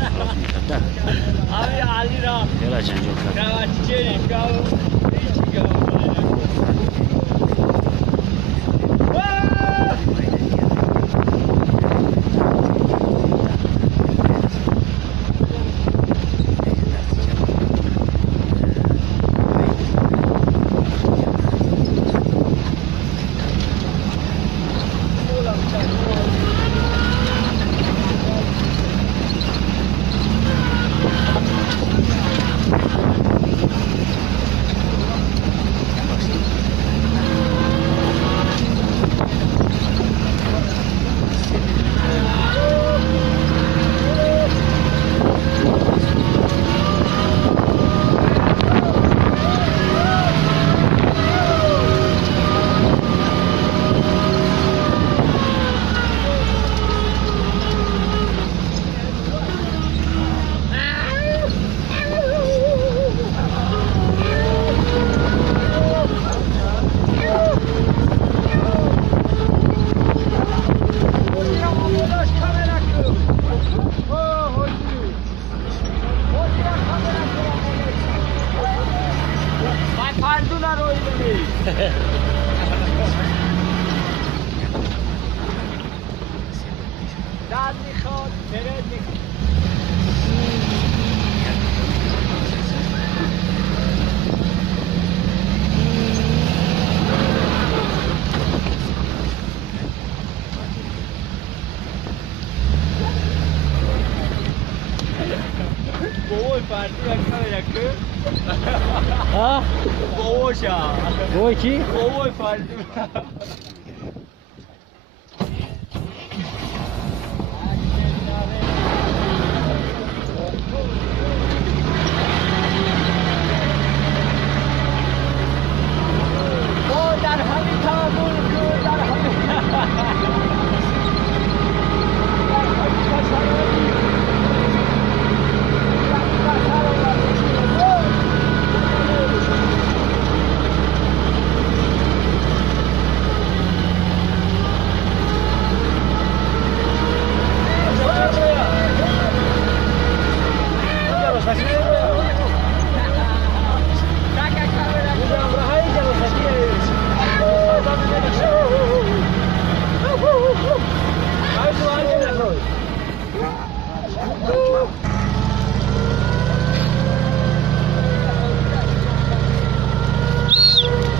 Abi Ali ra. Yala chanjo ka. Kawa cheri kawa. داد میخواد برد میخواد بابای فردی یک کامera Ha? باباشا Boy ki? بابای فردی در همین تمام در همین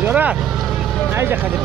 Yorar. Haydi hadi.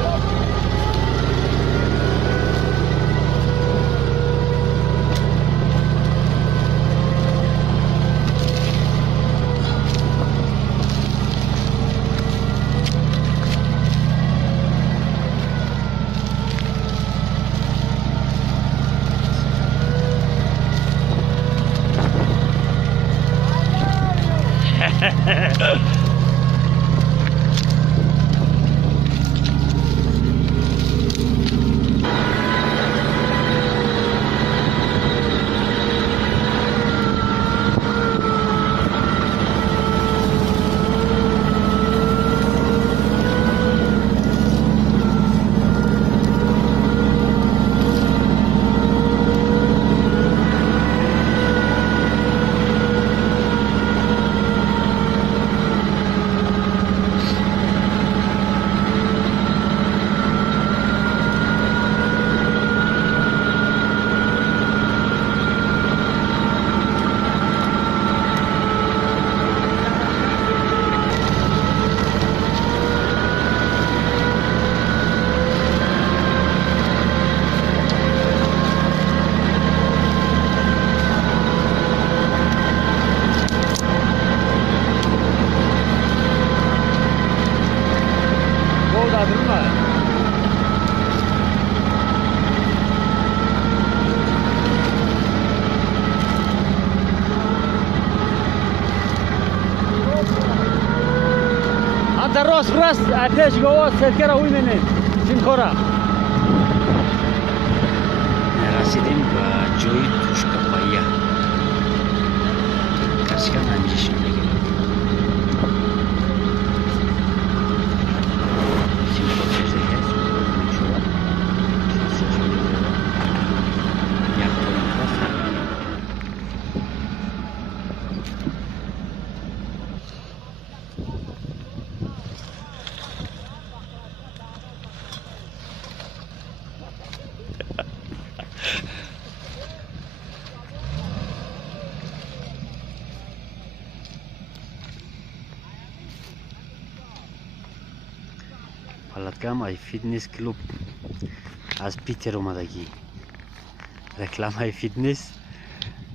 راست اتش گواز سرکه را می‌بینید زینخورا رسیدیم به جای توشکاپاییه کسکن انجیش میگه پالاتگام ای فیتنس کلوب از پیتر اومدگی رکلام های فیتنس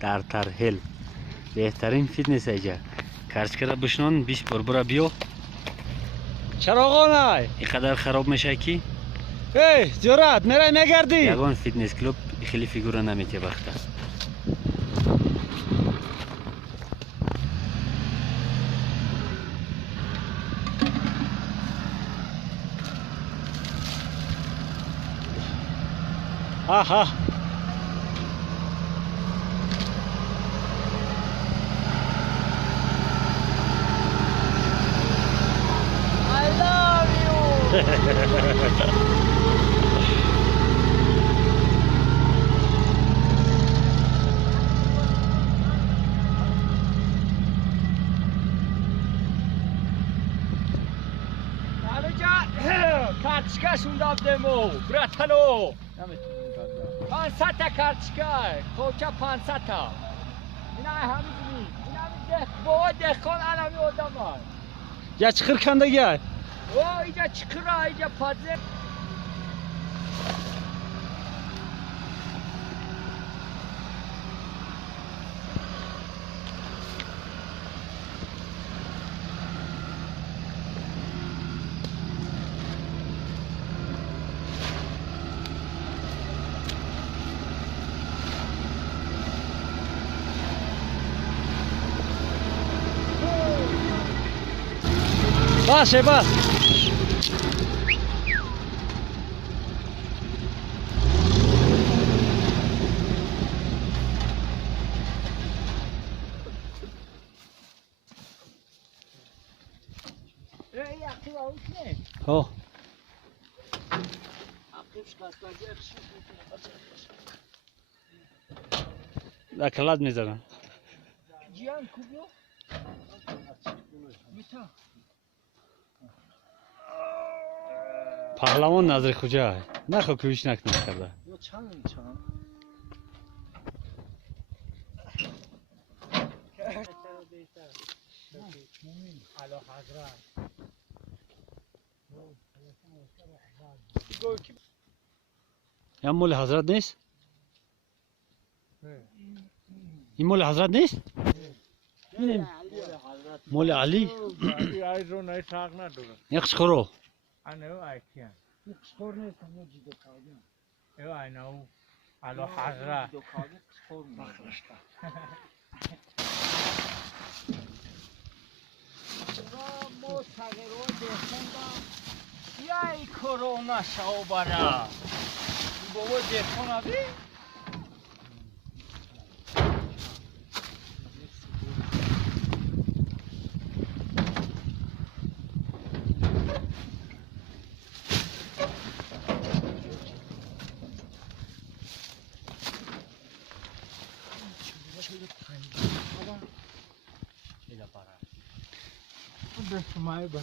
در ترهل بهترین فیتنس ایجا کارچکره بشنون 20 برا بیو چراغان اینقدر خراب میشه کی ای جرات میرای نگردی یگان فیتنس کلوب خیلی فیگور نمیته بخته آها I love you. کارچکاشون دادمو براتلو 500 تا کارچکا کوچه 500 تا اینا همینجوری اینا بابا دهقان علمی آدم هست یا چخر کندگی های او اینجا چکرا اینجا پازه باشه باش ای اخی باوش نه ها اخیش کاسباجی اخشی دکلات میزنم جیان کوبیو میتا پهلوان نظر کجا های نخو کویش نکنه کرده یا چند علا حضرت یا مول حضرت نیست این مول حضرت نیست مول علی ای رو نه ساق نداره یکش خورو انو ایکیان خور نیست همون جیدو کاغی ایو اینو علا حضرت جیدو کاغی خور نخرشتا مو تغییرو دهخوندا یای کرونا شاو برا بابا دهخونا بی Besmai ba.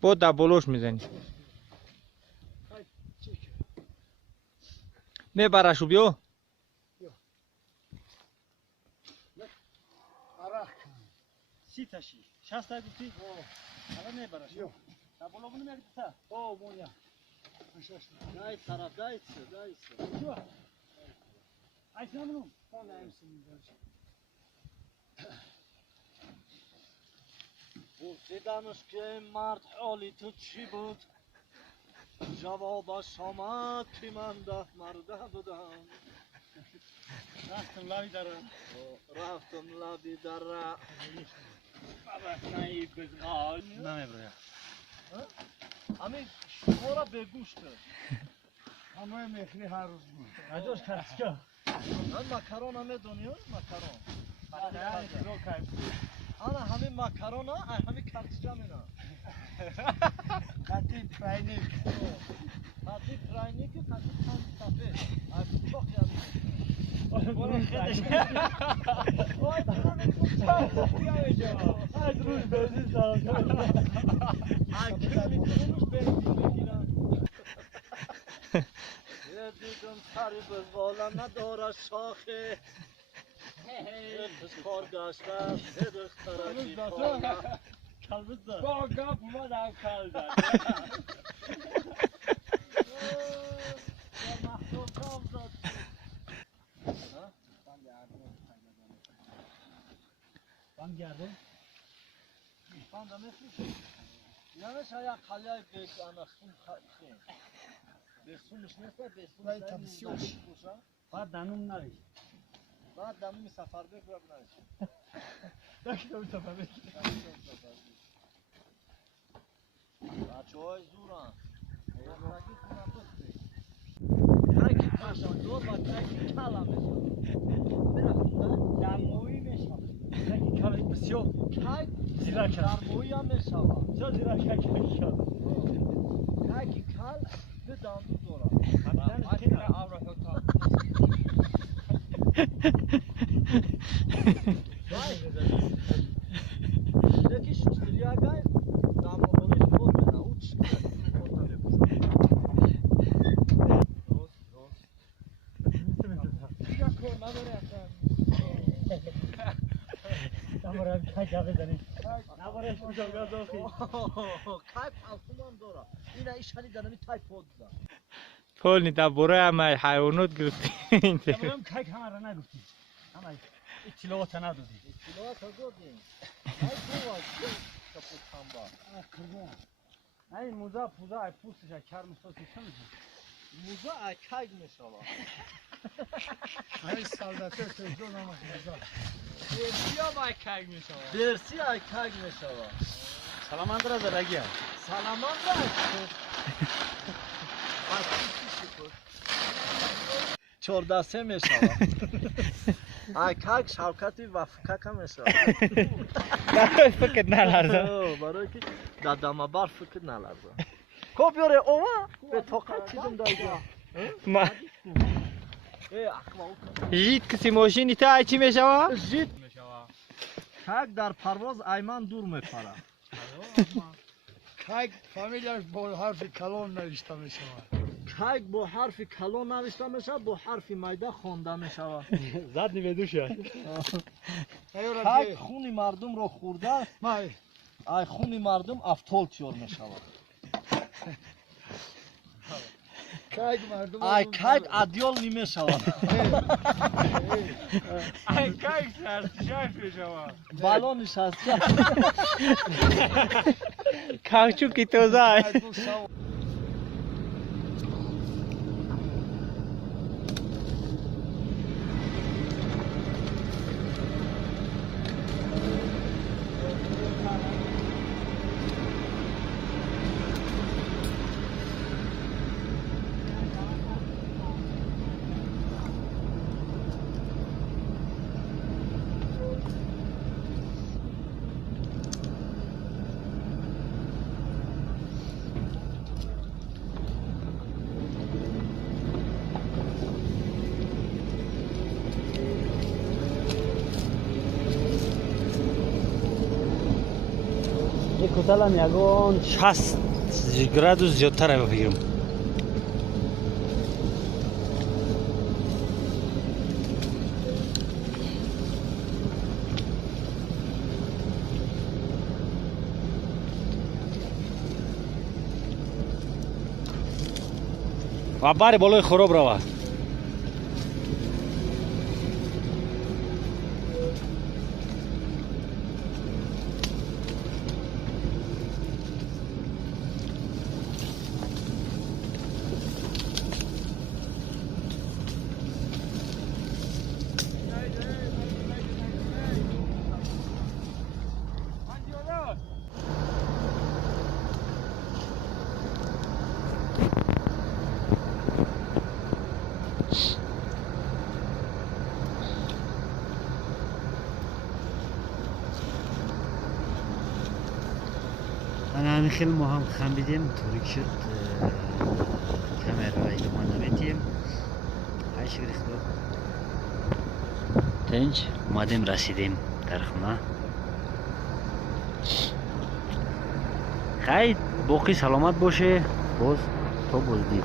بود دبولوش میزنی میبرشو بیو سی تاشی 60 تا گفتی الان میبرش دبولو بونم یک تا او مونیا Dai taraf dai شو عايز نمنو پرسیدمش که مرد حالی تو چی بود جوابش آمد که من 10 مرده بودم رفتم لای داره رفتم لبی دره بابا نایی بزغال نمیبره همین شما را به گوش کرد همه میخری هر روز نداشت کارچکا من مکرون همه دنیا مکرون رو انا همین مکرون ها همین کارچکا مینا کتی پرینیک کتی پرینیک کتی کانتافه از چوک یادی از روز بزنی سالم اگه میتونوش بنزین بگیرم یه دیدم سری به بالا نداره شاخه کار گشته است دخترکی خانه کلبز دار با گپ اومدم کل داد محصول کام داد بان گرده بان دمه خوش یعنی شاید خالیای بگانه خون خیم بسونش نیست بسونش تمسیوش. بعد دنوم نریش بعد دمیم سفر بگو بنایش دکتم سفر بچه های زورن یکی خونم بسته یکی پشان دور و یکی کلا میشن میره خونده دمویی میشم یکی کل بسیار کای زیرا کل درمویی هم میشن چه زیرا کل شد یکی کل به دندو دورا یکی شستری اگه دمویی خود بنا اوچ دیگه کار نداره نباید کجا بزنی نباید کجا بزنی کای پالتومان داره این ایشانی دنمی تای پود داره پول نیتا برای همه حیوانات گرفتی نمیدونم که همه را نگفتی همه اطلاعات ندادی اطلاعات ها دادیم ای بوا کپوت خانبا کربون این موزه پوزه ای پوستش کرم سوسی چه میشه موزه اکاگ میشوه این سالداته سجدون هم موزه برسی هم اکاگ میشوه درسی اکاگ میشوه سلام را درگیه سلامان را چورده سه میشوه اکاگ شوکتی و فکک هم میشوه برای فکر نلرزه برای که دادم بار فکر نلرزه کو بیاره اوه به توقع چیزم دایده ما اقوا جید کسی ماشینی تا چی میشوه؟ جید کاگ در پرواز ایمان دور میپره کاگ فامیلیاش با حرف کلون نوشته میشه کاگ با حرف کلون نوشته میشه با حرف میده خوانده میشه زد نیمه کاگ خون مردم رو خورده مای ای خون مردم افتول چور میشه کاگ مردم ای کاگ ادیال نمیشه اکاگ سرشاش میشوه بالا نشسته کاغچو کی توزای کوتاه میگن 60 گرادوس زیادتر بگیرم و بار بالای خراب روه انا خیلی ما هم خمیدیم طوری شد کامرای ما نمیتیم هاش گرفتو تنج اومدیم رسیدیم در خونه خیلی باقی سلامت باشه باز تا بازدید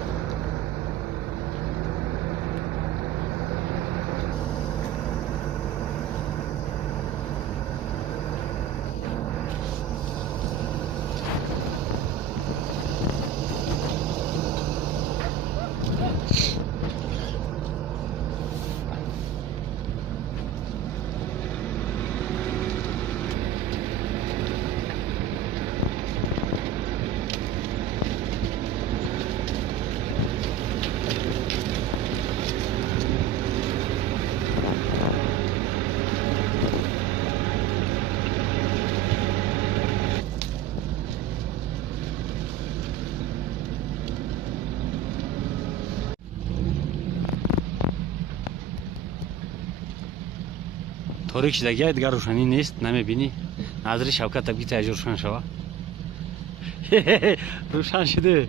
تاریک شدگی دیگر روشنی نیست نمیبینی نظر شوکت تبگی تیج روشن شوه روشن شده